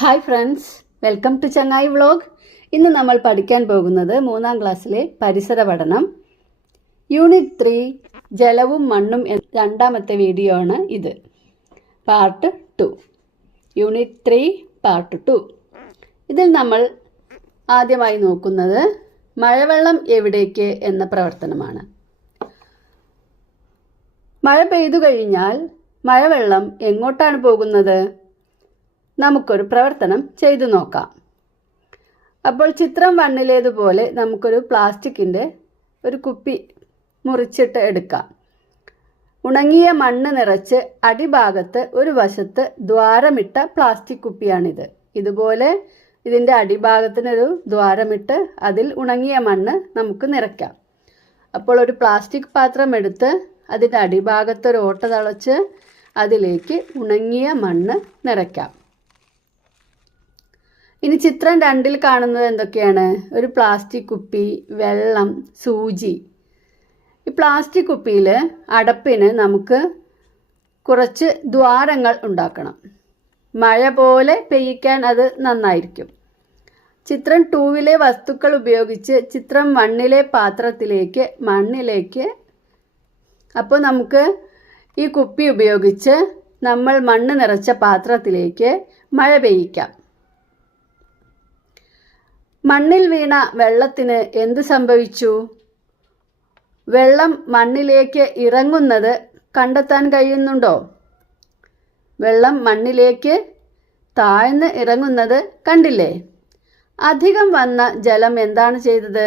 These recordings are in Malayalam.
ഹായ് ഫ്രണ്ട്സ്, വെൽക്കം ടു ചങ്ങായി വ്ളോഗ്. ഇന്ന് നമ്മൾ പഠിക്കാൻ പോകുന്നത് 3ാം ക്ലാസ്സിലെ പരിസര പഠനം യൂണിറ്റ് 3 ജലവും മണ്ണും രണ്ടാമത്തെ വീഡിയോ ആണ് ഇത്. Part 2, unit 3 part 2. ഇതിൽ നമ്മൾ ആദ്യമായി നോക്കുന്നത് മഴവെള്ളം എവിടേക്ക് എന്ന പ്രവർത്തനമാണ്. മഴ പെയ്തു കഴിഞ്ഞാൽ മഴവെള്ളം എങ്ങോട്ടാണ് പോകുന്നത്? നമുക്കൊരു പ്രവർത്തനം ചെയ്തു നോക്കാം. അപ്പോൾ ചിത്രം 1ലേതുപോലെ നമുക്കൊരു പ്ലാസ്റ്റിക്കിൻ്റെ ഒരു കുപ്പി മുറിച്ചിട്ട് എടുക്കാം. ഉണങ്ങിയ മണ്ണ് നിറച്ച് അടിഭാഗത്ത് ഒരു വശത്ത് ദ്വാരമിട്ട പ്ലാസ്റ്റിക് കുപ്പിയാണിത്. ഇതുപോലെ ഇതിൻ്റെ അടിഭാഗത്തിനൊരു ദ്വാരമിട്ട് അതിൽ ഉണങ്ങിയ മണ്ണ് നമുക്ക് നിറയ്ക്കാം. അപ്പോൾ ഒരു പ്ലാസ്റ്റിക് പാത്രം എടുത്ത് അതിൻ്റെ അടിഭാഗത്തൊരു ഓട്ട തളച്ച് അതിലേക്ക് ഉണങ്ങിയ മണ്ണ് നിറയ്ക്കാം. ഇനി ചിത്രം 2ൽ കാണുന്നത് എന്തൊക്കെയാണ്? ഒരു പ്ലാസ്റ്റിക് കുപ്പി, വെള്ളം, സൂചി. ഈ പ്ലാസ്റ്റിക് കുപ്പിയിൽ അടപ്പിന് നമുക്ക് കുറച്ച് ദ്വാരങ്ങൾ ഉണ്ടാക്കണം. മഴ പോലെ പെയ്യിക്കാൻ അത് നന്നായിരിക്കും. ചിത്രം 2ലെ വസ്തുക്കൾ ഉപയോഗിച്ച് ചിത്രം 1ലെ പാത്രത്തിലേക്ക് മണ്ണിലേക്ക്, അപ്പോൾ നമുക്ക് ഈ കുപ്പി ഉപയോഗിച്ച് നമ്മൾ മണ്ണ് നിറച്ച പാത്രത്തിലേക്ക് മഴ പെയ്യിക്കാം. മണ്ണിൽ വീണ വെള്ളത്തിന് എന്ത് സംഭവിച്ചു? വെള്ളം മണ്ണിലേക്ക് ഇറങ്ങുന്നത് കണ്ടെത്താൻ കഴിയുന്നുണ്ടോ? വെള്ളം മണ്ണിലേക്ക് താഴ്ന്ന് ഇറങ്ങുന്നത് കണ്ടില്ലേ? അധികം വന്ന ജലം എന്താണ് ചെയ്തത്?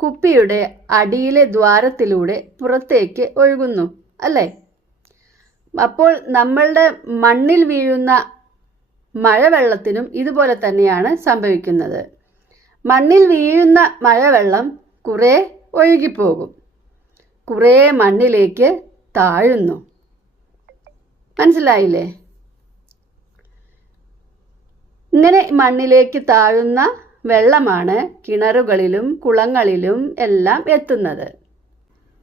കുപ്പിയുടെ അടിയിലെ ദ്വാരത്തിലൂടെ പുറത്തേക്ക് ഒഴുകുന്നു, അല്ലേ? അപ്പോൾ നമ്മളുടെ മണ്ണിൽ വീഴുന്ന മഴവെള്ളത്തിനും ഇതുപോലെ തന്നെയാണ് സംഭവിക്കുന്നത്. മണ്ണിൽ വീഴുന്ന മഴവെള്ളം കുറേ ഒഴുകിപ്പോകും, കുറേ മണ്ണിലേക്ക് താഴുന്നു. മനസ്സിലായില്ലേ? ഇങ്ങനെ മണ്ണിലേക്ക് താഴുന്ന വെള്ളമാണ് കിണറുകളിലും കുളങ്ങളിലും എല്ലാം എത്തുന്നത്.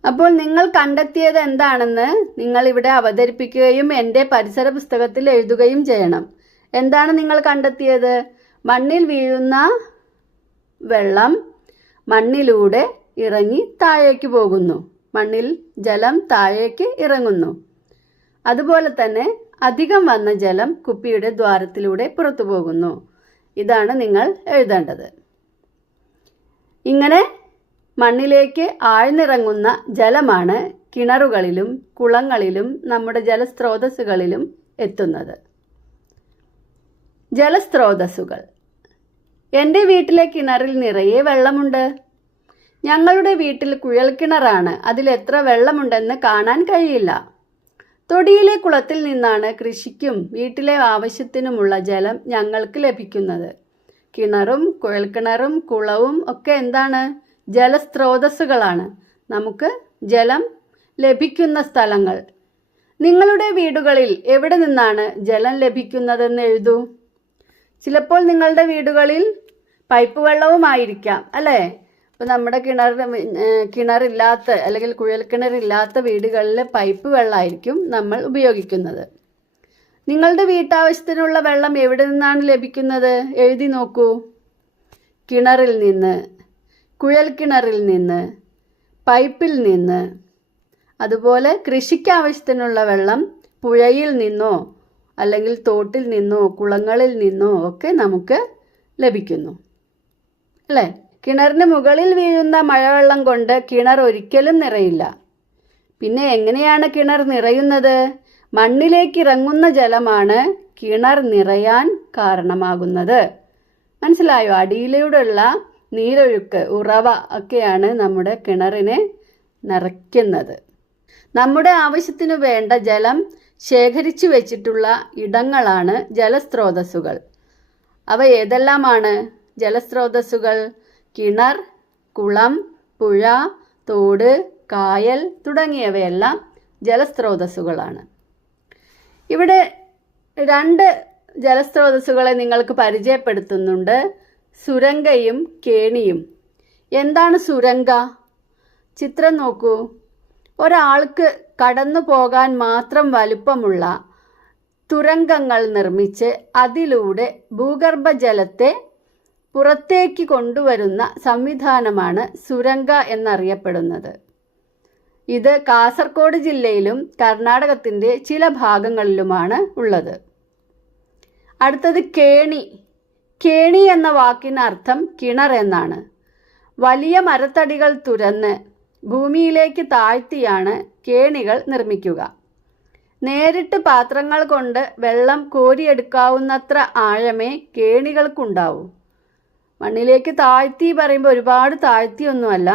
അപ്പോൾ നിങ്ങൾ കണ്ടെത്തിയത് എന്താണെന്ന് നിങ്ങൾ ഇവിടെ അവതരിപ്പിക്കുകയും എൻ്റെ പരിസര പുസ്തകത്തിൽ എഴുതുകയും ചെയ്യണം. എന്താണ് നിങ്ങൾ കണ്ടെത്തിയത്? മണ്ണിൽ വീഴുന്ന വെള്ളം മണ്ണിലൂടെ ഇറങ്ങി താഴേക്ക് പോകുന്നു, മണ്ണിൽ ജലം താഴേക്ക് ഇറങ്ങുന്നു. അതുപോലെ തന്നെ അധികം വന്ന ജലം കുപ്പിയുടെ ദ്വാരത്തിലൂടെ പുറത്തു പോകുന്നു. ഇതാണ് നിങ്ങൾ എഴുതേണ്ടത്. ഇങ്ങനെ മണ്ണിലേക്ക് ആഴ്ന്നിറങ്ങുന്ന ജലമാണ് കിണറുകളിലും കുളങ്ങളിലും നമ്മുടെ ജലസ്രോതസ്സുകളിലും എത്തുന്നത്. ജലസ്രോതസ്സുകൾ. എൻ്റെ വീട്ടിലെ കിണറിൽ നിറയെ വെള്ളമുണ്ട്. ഞങ്ങളുടെ വീട്ടിൽ കുഴൽക്കിണറാണ്. അതിൽ എത്ര വെള്ളമുണ്ടെന്ന് കാണാൻ കഴിയില്ല. തൊടിയിലെ കുളത്തിൽ നിന്നാണ് കൃഷിക്കും വീട്ടിലെ ആവശ്യത്തിനുമുള്ള ജലം ഞങ്ങൾക്ക് ലഭിക്കുന്നത്. കിണറും കുഴൽക്കിണറും കുളവും ഒക്കെ എന്താണ്? ജലസ്രോതസ്സുകളാണ്, നമുക്ക് ജലം ലഭിക്കുന്ന സ്ഥലങ്ങൾ. നിങ്ങളുടെ വീടുകളിൽ എവിടെ നിന്നാണ് ജലം ലഭിക്കുന്നതെന്ന് എഴുതൂ. ചിലപ്പോൾ നിങ്ങളുടെ വീടുകളിൽ പൈപ്പ് വെള്ളവുമായിരിക്കാം, അല്ലേ? ഇപ്പം നമ്മുടെ കിണറില്ലാത്ത അല്ലെങ്കിൽ കുഴൽക്കിണറില്ലാത്ത വീടുകളിൽ പൈപ്പ് വെള്ളമായിരിക്കും നമ്മൾ ഉപയോഗിക്കുന്നത്. നിങ്ങളുടെ വീട്ടാവശ്യത്തിനുള്ള വെള്ളം എവിടെ നിന്നാണ് ലഭിക്കുന്നത്? എഴുതി നോക്കൂ. കിണറിൽ നിന്ന്, കുഴൽക്കിണറിൽ നിന്ന്, പൈപ്പിൽ നിന്ന്. അതുപോലെ കൃഷിക്കാവശ്യത്തിനുള്ള വെള്ളം പുഴയിൽ നിന്നോ അല്ലെങ്കിൽ തോട്ടിൽ നിന്നോ കുളങ്ങളിൽ നിന്നോ ഒക്കെ നമുക്ക് ലഭിക്കുന്നു, അല്ലേ? കിണറിന് മുകളിൽ വീഴുന്ന മഴവെള്ളം കൊണ്ട് കിണർ ഒരിക്കലും നിറയില്ല. പിന്നെ എങ്ങനെയാണ് കിണർ നിറയുന്നത്? മണ്ണിലേക്ക് ഇറങ്ങുന്ന ജലമാണ് കിണർ നിറയാൻ കാരണമാകുന്നത്. മനസ്സിലായോ? അടിയിലൂടെയുള്ള നീരൊഴുക്ക്, ഉറവ ഒക്കെയാണ് നമ്മുടെ കിണറിനെ നിറയ്ക്കുന്നത്. നമ്മുടെ ആവശ്യത്തിനു വേണ്ട ജലം ശേഖരിച്ചു വെച്ചിട്ടുള്ള ഇടങ്ങളാണ് ജലസ്രോതസ്സുകൾ. അവ ഏതെല്ലാമാണ് ജലസ്രോതസ്സുകൾ? കിണർ, കുളം, പുഴ, തോട്, കായൽ തുടങ്ങിയവയെല്ലാം ജലസ്രോതസ്സുകളാണ്. ഇവിടെ 2 ജലസ്രോതസ്സുകളെ നിങ്ങൾക്ക് പരിചയപ്പെടുത്തുന്നുണ്ട്, സുരംഗയും കേണിയും. എന്താണ് സുരംഗ? ചിത്രം നോക്കൂ. ഒരാൾക്ക് കടന്നു പോകാൻ മാത്രം വലുപ്പമുള്ള തുരങ്കങ്ങൾ നിർമ്മിച്ച് അതിലൂടെ ഭൂഗർഭജലത്തെ പുറത്തേക്ക് കൊണ്ടുവരുന്ന സംവിധാനമാണ് സുരംഗ എന്നറിയപ്പെടുന്നത്. ഇത് കാസർഗോഡ് ജില്ലയിലും കർണാടകത്തിൻ്റെ ചില ഭാഗങ്ങളിലുമാണ് ഉള്ളത്. അടുത്തത് കേണി. കേണി എന്ന വാക്കിന് അർത്ഥം കിണർ എന്നാണ്. വലിയ മരത്തടികൾ തുരന്ന് ഭൂമിയിലേക്ക് താഴ്ത്തിയാണ് കേണികൾ നിർമ്മിക്കുക. നേരിട്ട് പാത്രങ്ങൾ കൊണ്ട് വെള്ളം കോരിയെടുക്കാവുന്നത്ര ആഴമേ കേണികൾക്കുണ്ടാവൂ. മണ്ണിലേക്ക് താഴ്ത്തി പറയുമ്പോൾ ഒരുപാട് താഴ്ത്തിയൊന്നുമല്ല,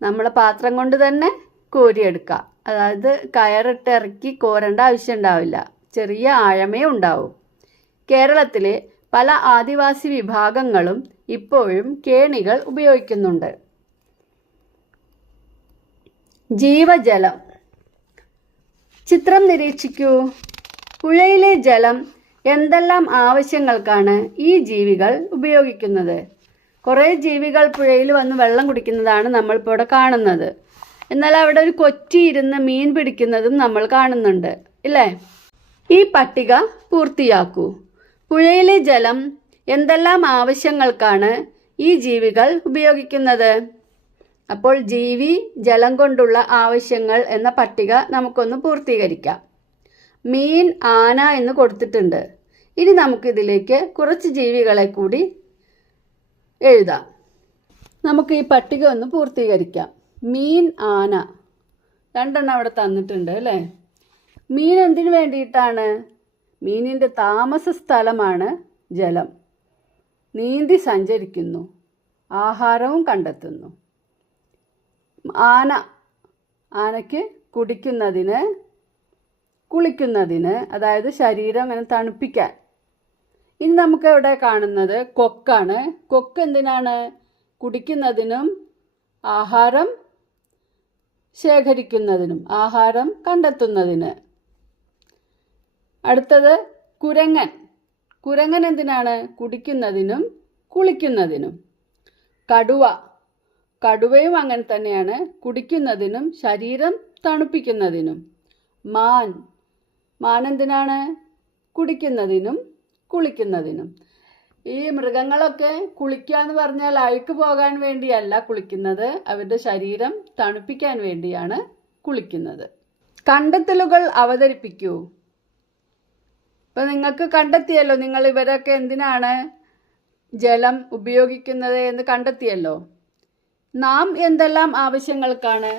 നമ്മൾ പാത്രം കൊണ്ട് തന്നെ കോരിയെടുക്കുക. അതായത് കയറിട്ട് ഇറക്കി കോരേണ്ട ആവശ്യം ഉണ്ടാവില്ല, ചെറിയ ആഴമേ ഉണ്ടാവും. കേരളത്തിലെ പല ആദിവാസി വിഭാഗങ്ങളും ഇപ്പോഴും കേണികൾ ഉപയോഗിക്കുന്നുണ്ട്. ജീവജലം. ചിത്രം നിരീക്ഷിക്കൂ. പുഴയിലെ ജലം എന്തെല്ലാം ആവശ്യങ്ങൾക്കാണ് ഈ ജീവികൾ ഉപയോഗിക്കുന്നത്? കുറേ ജീവികൾ പുഴയിൽ വന്ന് വെള്ളം കുടിക്കുന്നതാണ് നമ്മളിപ്പോൾ ഇവിടെ കാണുന്നത്. എന്നാൽ അവിടെ ഒരു കൊറ്റി ഇരുന്ന് മീൻ പിടിക്കുന്നതും നമ്മൾ കാണുന്നുണ്ട്, ഇല്ലേ? ഈ പട്ടിക പൂർത്തിയാക്കൂ. പുഴയിലെ ജലം എന്തെല്ലാം ആവശ്യങ്ങൾക്കാണ് ഈ ജീവികൾ ഉപയോഗിക്കുന്നത്? അപ്പോൾ ജീവി ജലം കൊണ്ടുള്ള ആവശ്യങ്ങൾ എന്ന പട്ടിക നമുക്കൊന്ന് പൂർത്തീകരിക്കാം. മീൻ, ആന എന്ന് കൊടുത്തിട്ടുണ്ട്. ഇനി നമുക്കിതിലേക്ക് കുറച്ച് ജീവികളെ കൂടി എഴുതാം. നമുക്ക് ഈ പട്ടിക ഒന്ന് പൂർത്തീകരിക്കാം. മീൻ, ആന, രണ്ടെണ്ണം അവിടെ തന്നിട്ടുണ്ട് അല്ലേ? മീൻ എന്തിനു വേണ്ടിയിട്ടാണ്? മീനിൻ്റെ താമസ സ്ഥലമാണ് ജലം. നീന്തി സഞ്ചരിക്കുന്നു, ആഹാരവും കണ്ടെത്തുന്നു. ആനയ്ക്ക് കുടിക്കുന്നതിന്, കുളിക്കുന്നതിന്, അതായത് ശരീരം അങ്ങനെ തണുപ്പിക്കാൻ. ഇനി നമുക്ക് ഇവിടെ കാണുന്നത് കൊക്കാണ്. കൊക്ക് എന്തിനാണ്? കുടിക്കുന്നതിനും ആഹാരം ശേഖരിക്കുന്നതിനും, ആഹാരം കണ്ടെത്തുന്നതിന്. അടുത്തത് കുരങ്ങൻ. കുരങ്ങൻ എന്തിനാണ്? കുടിക്കുന്നതിനും കുളിക്കുന്നതിനും. കടുവ. കടുവയും അങ്ങനെ തന്നെയാണ്, കുടിക്കുന്നതിനും ശരീരം തണുപ്പിക്കുന്നതിനും. മാൻ എന്തിനാണ്? കുടിക്കുന്നതിനും കുളിക്കുന്നതിനും. ഈ മൃഗങ്ങളൊക്കെ കുളിക്കുക എന്ന് പറഞ്ഞാൽ അഴുക്ക് പോകാൻ വേണ്ടിയല്ല കുളിക്കുന്നത്, അവരുടെ ശരീരം തണുപ്പിക്കാൻ വേണ്ടിയാണ് കുളിക്കുന്നത്. കണ്ടെത്തലുകൾ അവതരിപ്പിക്കൂ. ഇപ്പം നിങ്ങൾക്ക് കണ്ടെത്തിയല്ലോ, നിങ്ങൾ ഇവരൊക്കെ എന്തിനാണ് ജലം ഉപയോഗിക്കുന്നത് എന്ന് കണ്ടെത്തിയല്ലോ. നാം എന്തെല്ലാം ആവശ്യങ്ങൾക്കാണ്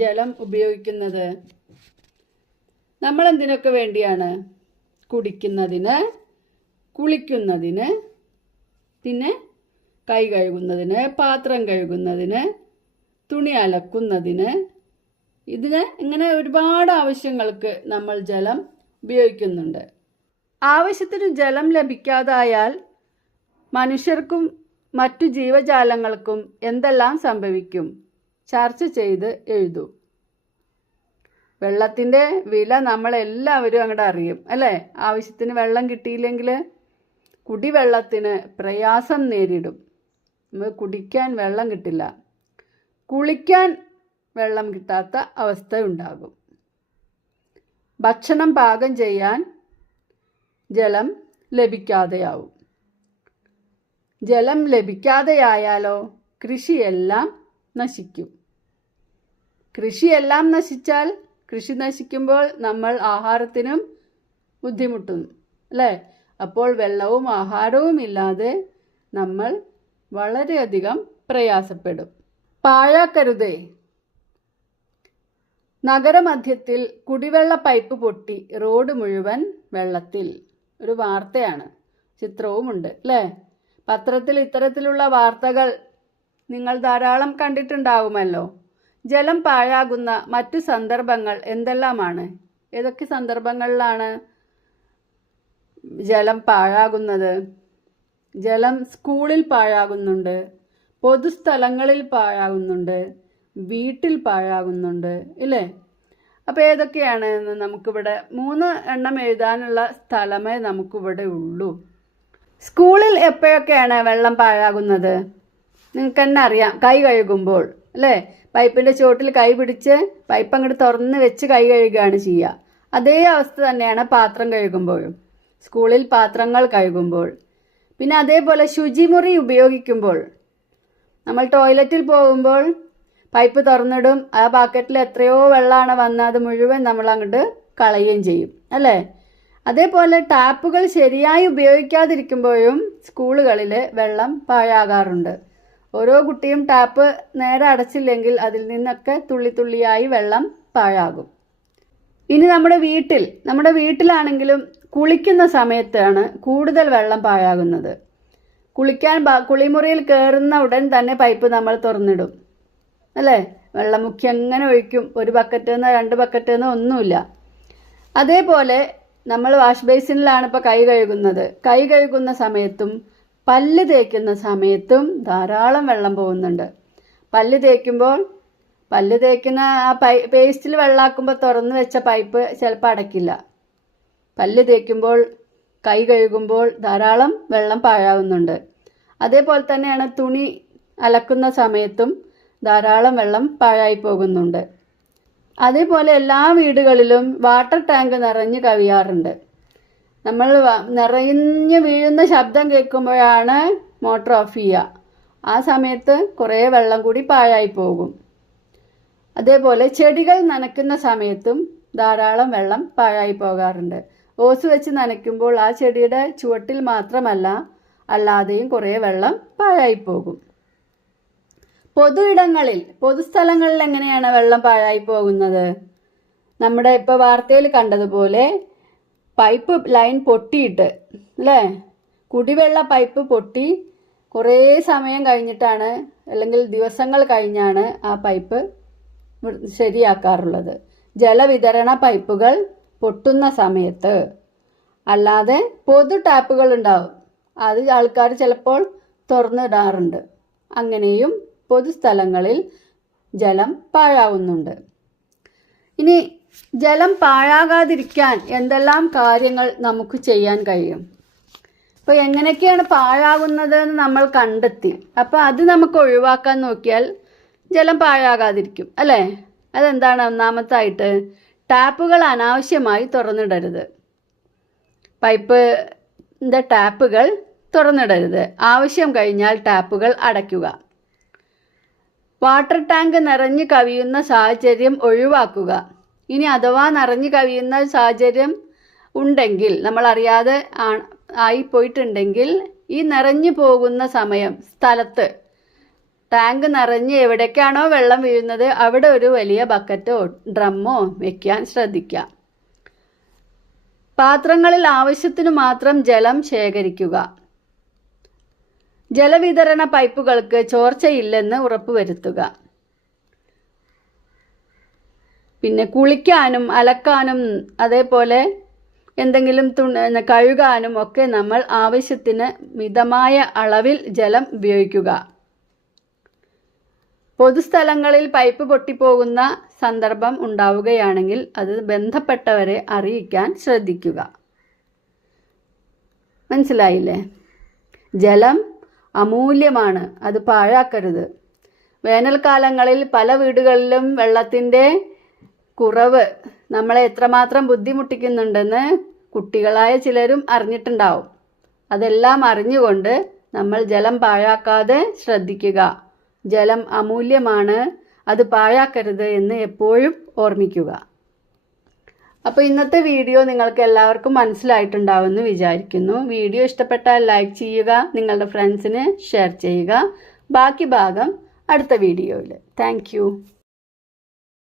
ജലം ഉപയോഗിക്കുന്നത്? നമ്മൾ എന്തിനൊക്കെ വേണ്ടിയാണ്? കുടിക്കുന്നതിന്, കുളിക്കുന്നതിന്, പിന്നെ കൈ കഴുകുന്നതിന്, പാത്രം കഴുകുന്നതിന്, തുണി അലക്കുന്നതിന്, ഇങ്ങനെ ഒരുപാട് ആവശ്യങ്ങൾക്ക് നമ്മൾ ജലം ഉപയോഗിക്കുന്നുണ്ട്. ആവശ്യത്തിന് ജലം ലഭിക്കാതായാൽ മനുഷ്യർക്കും മറ്റു ജീവജാലങ്ങൾക്കും എന്തെല്ലാം സംഭവിക്കും? ചർച്ച ചെയ്ത് എഴുതൂ. വെള്ളത്തിൻ്റെ വില നമ്മളെല്ലാവരും അങ്ങോട്ട് അറിയും അല്ലേ? ആവശ്യത്തിന് വെള്ളം കിട്ടിയില്ലെങ്കിൽ കുടിവെള്ളത്തിന് പ്രയാസം നേരിടും. നമുക്ക് കുടിക്കാൻ വെള്ളം കിട്ടില്ല, കുളിക്കാൻ വെള്ളം കിട്ടാത്ത അവസ്ഥ ഉണ്ടാകും. ഭക്ഷണം പാകം ചെയ്യാൻ ജലം ലഭിക്കാതെയാവും. ജലം ലഭിക്കാതെയായാലോ കൃഷിയെല്ലാം നശിക്കും. കൃഷിയെല്ലാം നശിച്ചാൽ, കൃഷി നശിക്കുമ്പോൾ നമ്മൾ ആഹാരത്തിനും ബുദ്ധിമുട്ടുന്നു അല്ലേ? അപ്പോൾ വെള്ളവും ആഹാരവും ഇല്ലാതെ നമ്മൾ വളരെയധികം പ്രയാസപ്പെടും. പാഴാക്കരുതേ. നഗരമധ്യത്തിൽ കുടിവെള്ള പൈപ്പ് പൊട്ടി റോഡ് മുഴുവൻ വെള്ളത്തിൽ. ഒരു വാർത്തയാണ്, ചിത്രവുമുണ്ട് അല്ലേ? പത്രത്തിൽ ഇത്തരത്തിലുള്ള വാർത്തകൾ നിങ്ങൾ ധാരാളം കണ്ടിട്ടുണ്ടാവുമല്ലോ. ജലം പാഴാകുന്ന മറ്റു സന്ദർഭങ്ങൾ എന്തെല്ലാമാണ്? ഏതൊക്കെ സന്ദർഭങ്ങളിലാണ് ജലം പാഴാകുന്നത്? ജലം സ്കൂളിൽ പാഴാകുന്നുണ്ട്, പൊതുസ്ഥലങ്ങളിൽ പാഴാകുന്നുണ്ട്, വീട്ടിൽ പാഴാകുന്നുണ്ട് ഇല്ലേ? അപ്പോൾ ഏതൊക്കെയാണ് എന്ന് നമുക്കിവിടെ 3 എണ്ണം എഴുതാനുള്ള സ്ഥലമേ നമുക്കിവിടെ ഉള്ളൂ. സ്കൂളിൽ എപ്പോഴൊക്കെയാണ് വെള്ളം പാഴാകുന്നത്? നിങ്ങൾക്ക് തന്നെ അറിയാം, കൈ കഴുകുമ്പോൾ അല്ലേ? പൈപ്പിൻ്റെ ചുവട്ടിൽ കൈ പിടിച്ച് പൈപ്പ് അങ്ങോട്ട് തുറന്ന് വെച്ച് കൈ കഴുകുകയാണ് ചെയ്യുക. അതേ അവസ്ഥ തന്നെയാണ് പാത്രം കഴുകുമ്പോഴും, സ്കൂളിൽ പാത്രങ്ങൾ കഴുകുമ്പോൾ, പിന്നെ അതേപോലെ ശുചിമുറി ഉപയോഗിക്കുമ്പോൾ. നമ്മൾ ടോയ്ലറ്റിൽ പോകുമ്പോൾ പൈപ്പ് തുറന്നിടും, ആ ബക്കറ്റിൽ എത്രയോ വെള്ളമാണ് വന്നത്, അത് മുഴുവൻ നമ്മൾ അങ്ങോട്ട് കളയുകയും ചെയ്യും അല്ലേ. അതേപോലെ ടാപ്പുകൾ ശരിയായി ഉപയോഗിക്കാതിരിക്കുമ്പോഴും സ്കൂളുകളിൽ വെള്ളം പാഴാകാറുണ്ട്. ഓരോ കുട്ടിയും ടാപ്പ് നേരെ അടച്ചില്ലെങ്കിൽ അതിൽ നിന്നൊക്കെ തുള്ളി തുള്ളിയായി വെള്ളം പാഴാകും. ഇനി നമ്മുടെ വീട്ടിലാണെങ്കിലും കുളിക്കുന്ന സമയത്താണ് കൂടുതൽ വെള്ളം പാഴാകുന്നത്. കുളിമുറിയിൽ കയറുന്ന ഉടൻ തന്നെ പൈപ്പ് നമ്മൾ തുറന്നിടും അല്ലേ. വെള്ളം മുക്കി അങ്ങനെ ഒഴിക്കും, 1 ബക്കറ്റെന്നോ 2 ബക്കറ്റെന്നോ ഒന്നുമില്ല. അതേപോലെ നമ്മൾ വാഷ് ബേസിനിലാണ് ഇപ്പോൾ കൈ കഴുകുന്ന സമയത്തും പല്ല് തേക്കുന്ന സമയത്തും ധാരാളം വെള്ളം പോകുന്നുണ്ട്. പല്ല് തേക്കുന്ന ആ പേസ്റ്റിൽ വെള്ളമാക്കുമ്പോൾ തുറന്നു വെച്ച പൈപ്പ് ചിലപ്പോൾ അടയ്ക്കില്ല. പല്ല് തേക്കുമ്പോൾ, കൈ കഴുകുമ്പോൾ ധാരാളം വെള്ളം പാഴാകുന്നുണ്ട്. അതേപോലെ തന്നെയാണ് തുണി അലക്കുന്ന സമയത്തും ധാരാളം വെള്ളം പാഴായി പോകുന്നുണ്ട്. അതേപോലെ എല്ലാ വീടുകളിലും വാട്ടർ ടാങ്ക് നിറഞ്ഞു കവിയാറുണ്ട്. നമ്മൾ നിറഞ്ഞു വീഴുന്ന ശബ്ദം കേൾക്കുമ്പോഴാണ് മോട്ടർ ഓഫ് ചെയ്യുക. ആ സമയത്ത് കുറേ വെള്ളം കൂടി പാഴായി പോകും. അതേപോലെ ചെടികൾ നനയ്ക്കുന്ന സമയത്തും ധാരാളം വെള്ളം പാഴായി പോകാറുണ്ട്. ഓസ് വെച്ച് നനയ്ക്കുമ്പോൾ ആ ചെടിയുടെ ചുവട്ടിൽ മാത്രമല്ല അല്ലാതെയും കുറേ വെള്ളം പാഴായി പോകും. പൊതുസ്ഥലങ്ങളിൽ എങ്ങനെയാണ് വെള്ളം പാഴായി പോകുന്നത്? നമ്മുടെ ഇപ്പോൾ വാർത്തയിൽ കണ്ടതുപോലെ പൈപ്പ് ലൈൻ പൊട്ടിയിട്ട് അല്ലേ, കുടിവെള്ള പൈപ്പ് പൊട്ടി കുറേ സമയം കഴിഞ്ഞിട്ടാണ് അല്ലെങ്കിൽ ദിവസങ്ങൾ കഴിഞ്ഞാണ് ആ പൈപ്പ് ശരിയാക്കാറുള്ളത്. ജലവിതരണ പൈപ്പുകൾ പൊട്ടുന്ന സമയത്ത്. അല്ലാതെ പൊതു ടാപ്പുകൾ ഉണ്ടാവും, അത് ആൾക്കാർ ചിലപ്പോൾ തുറന്നിടാറുണ്ട്. അങ്ങനെയും പൊതുസ്ഥലങ്ങളിൽ ജലം പാഴാവുന്നുണ്ട്. ഇനി ജലം പാഴാകാതിരിക്കാൻ എന്തെല്ലാം കാര്യങ്ങൾ നമുക്ക് ചെയ്യാൻ കഴിയും? അപ്പോൾ എങ്ങനെയൊക്കെയാണ് പാഴാകുന്നത് എന്ന് നമ്മൾ കണ്ടെത്തി. അപ്പോൾ അത് നമുക്ക് ഒഴിവാക്കാൻ നോക്കിയാൽ ജലം പാഴാകാതിരിക്കും അല്ലേ. അതെന്താണ്? ഒന്നാമത്തായിട്ട് ടാപ്പുകൾ അനാവശ്യമായി തുറന്നിടരുത്. പൈപ്പിൻ്റെ ടാപ്പുകൾ തുറന്നിടരുത്. ആവശ്യം കഴിഞ്ഞാൽ ടാപ്പുകൾ അടയ്ക്കുക. വാട്ടർ ടാങ്ക് നിറഞ്ഞു കവിയുന്ന സാഹചര്യം ഒഴിവാക്കുക. ഇനി അഥവാ നിറഞ്ഞു കവിയുന്ന സാഹചര്യം ഉണ്ടെങ്കിൽ, നമ്മൾ അറിയാതെ ആയിപ്പോയിട്ടുണ്ടെങ്കിൽ, ഈ നിറഞ്ഞു പോകുന്ന സ്ഥലത്ത് ടാങ്ക് നിറഞ്ഞ് എവിടേക്കാണോ വെള്ളം വീഴുന്നത് അവിടെ ഒരു വലിയ ബക്കറ്റോ ഡ്രമ്മോ വെക്കാൻ ശ്രദ്ധിക്കുക. പാത്രങ്ങളിൽ ആവശ്യത്തിനു മാത്രം ജലം ശേഖരിക്കുക. ജലവിതരണ പൈപ്പുകൾക്ക് ചോർച്ചയില്ലെന്ന് ഉറപ്പുവരുത്തുക. പിന്നെ കുളിക്കാനും അലക്കാനും അതേപോലെ എന്തെങ്കിലും കഴുകാനും ഒക്കെ നമ്മൾ ആവശ്യത്തിന് മിതമായ അളവിൽ ജലം ഉപയോഗിക്കുക. പൊതുസ്ഥലങ്ങളിൽ പൈപ്പ് പൊട്ടിപ്പോകുന്ന സന്ദർഭം ഉണ്ടാവുകയാണെങ്കിൽ അത് ബന്ധപ്പെട്ടവരെ അറിയിക്കാൻ ശ്രദ്ധിക്കുക. മനസ്സിലായില്ലേ? ജലം അമൂല്യമാണ്, അത് പാഴാക്കരുത്. വേനൽക്കാലങ്ങളിൽ പല വീടുകളിലും വെള്ളത്തിൻ്റെ കുറവ് നമ്മളെ എത്രമാത്രം ബുദ്ധിമുട്ടിക്കുന്നുണ്ടെന്ന് കുട്ടികളായ ചിലരും അറിഞ്ഞിട്ടുണ്ടാവും. അതെല്ലാം അറിഞ്ഞുകൊണ്ട് നമ്മൾ ജലം പാഴാക്കാതെ ശ്രദ്ധിക്കുക. ജലം അമൂല്യമാണ്, അത് പാഴാക്കരുത് എന്ന് എപ്പോഴും ഓർമ്മിക്കുക. അപ്പോൾ ഇന്നത്തെ വീഡിയോ നിങ്ങൾക്ക് എല്ലാവർക്കും മനസ്സിലായിട്ടുണ്ടാവുമെന്ന് വിചാരിക്കുന്നു. വീഡിയോ ഇഷ്ടപ്പെട്ടാൽ ലൈക്ക് ചെയ്യുക, നിങ്ങളുടെ ഫ്രണ്ട്സിന് ഷെയർ ചെയ്യുക. ബാക്കി ഭാഗം അടുത്ത വീഡിയോയിൽ. താങ്ക്